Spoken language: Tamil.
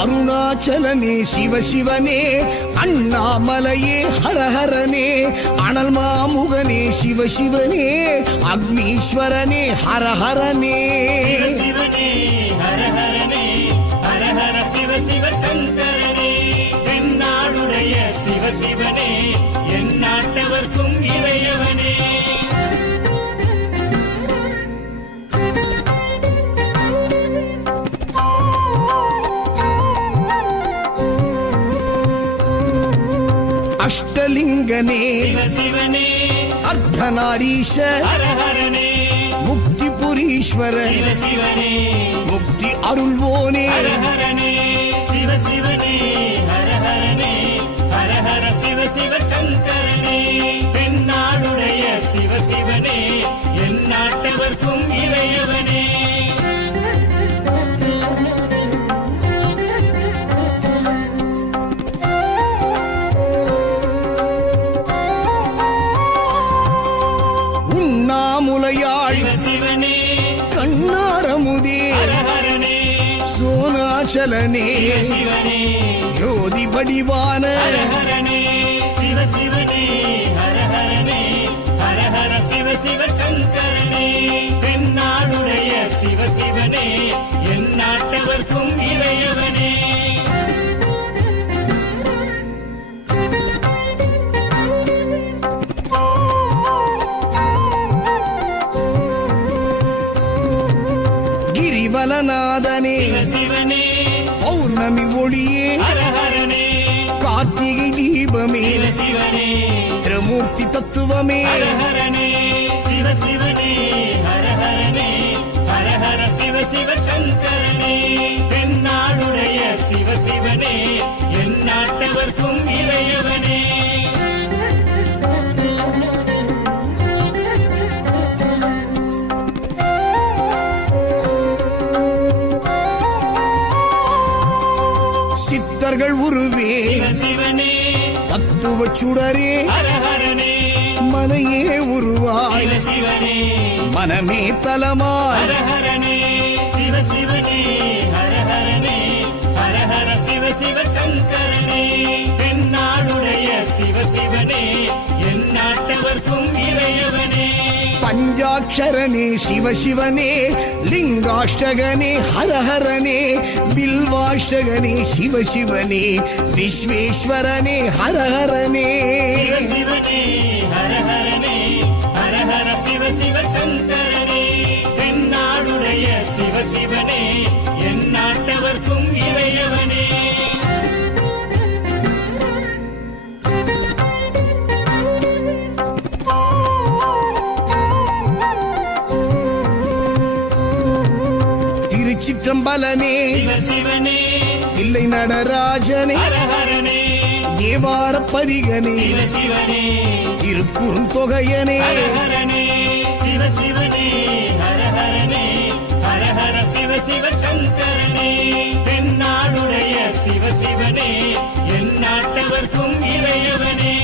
அருணாச்சலனே சிவசிவனே, அண்ணாமலையே ஹரஹரனே, அனல் மாமுகனே சிவசிவனே, அக்னீஸ்வரனே ஹரஹரனே. சிவசிவனே ஹரஹரனே, ஹரஹர சிவ சிவ சங்கரனே, தென்னாடுடைய சிவசிவனே, என் நாட்டவர்க்கும் இறையவனே. அஷ்டலிங்கனே சிவசிவனே, அர்த்தநாரீஷ ஹரஹரனே, முக்திபுரீஸ்வர சிவசிவனே, முக்தி அருள்வோனே. ஹரஹரனே சிவசிவனே, ஹரஹரனே, ஹரஹர சிவ சிவ சங்கரனே, தென்னாடுடைய சிவசிவனே, என் நாட்டவர்க்கும் இறையவனே. உண்ணாமுலையாள் சிவசிவனே, கண்ணாரமுதே ஹரஹரனே, சோனாச்சலனே சிவசிவனே, ஜோதி வடிவான ஹரஹரனே சிவசிவனே, ஹரஹரனே, ஹரஹர சிவ சிவ சங்கரனே, தென்னாடுடைய சிவசிவனே, என் நாட்டவர்க்கும் இறையவனே. கிரிவலநாதனே சிவசிவனே, பௌர்ணமி ஒளியே ஹரஹரனே, கார்த்திகை தீபமே சிவசிவனே, திரமூர்த்தி தத்துவமே. ஹரஹரனே சிவசிவனே, ஹரஹரனே, ஹரஹர சிவ சிவ சங்கரனே, தென்னாடுடைய சிவசிவனே, என் நாட்டவர்க்கும் இறையவனே. சித்தர்கள் உருவே சிவசிவனே, தத்துவ சுடரே ஹரஹரனே, மலையே உருவாய் சிவசிவனே, மனமே தலமாய். ஹரஹரனே சிவசிவனே, ஹரஹரனே, ஹரஹர சிவ சிவ சங்கரனே, தென்னாடுடைய சிவசிவனே, என் நாட்டவர்க்கும் இறையவனே. பஞ்சாட்சரனே சிவசிவனே, லிங்காஷ்டகனே ஹரஹரனே, பில்வாஷ்டகனே சிவசிவனே, விஸ்வேஸ்வரனே ஹரஹரனே. சிவசிவனே, ஹரஹரனே, ஹரஹர சிவ சிவ சங்கரனே, தென்னாடுடைய சிவசிவனே, என் நாட்டவர்க்கும் இறையவனே. திருச்சிற்றம்பலனே சிவசிவனே, தில்லை நடராஜனே, ஹரஹரனே, தேவார பதிகனே, சிவசிவனே, திருக்குறுந்தொகையனே. ஹரஹரனே சிவசிவனே, ஹரஹரனே, ஹரஹர சிவ சிவ சங்கரனே, தென்னாடுடைய சிவசிவனே, என் நாட்டவர்க்கும் இறையவனே.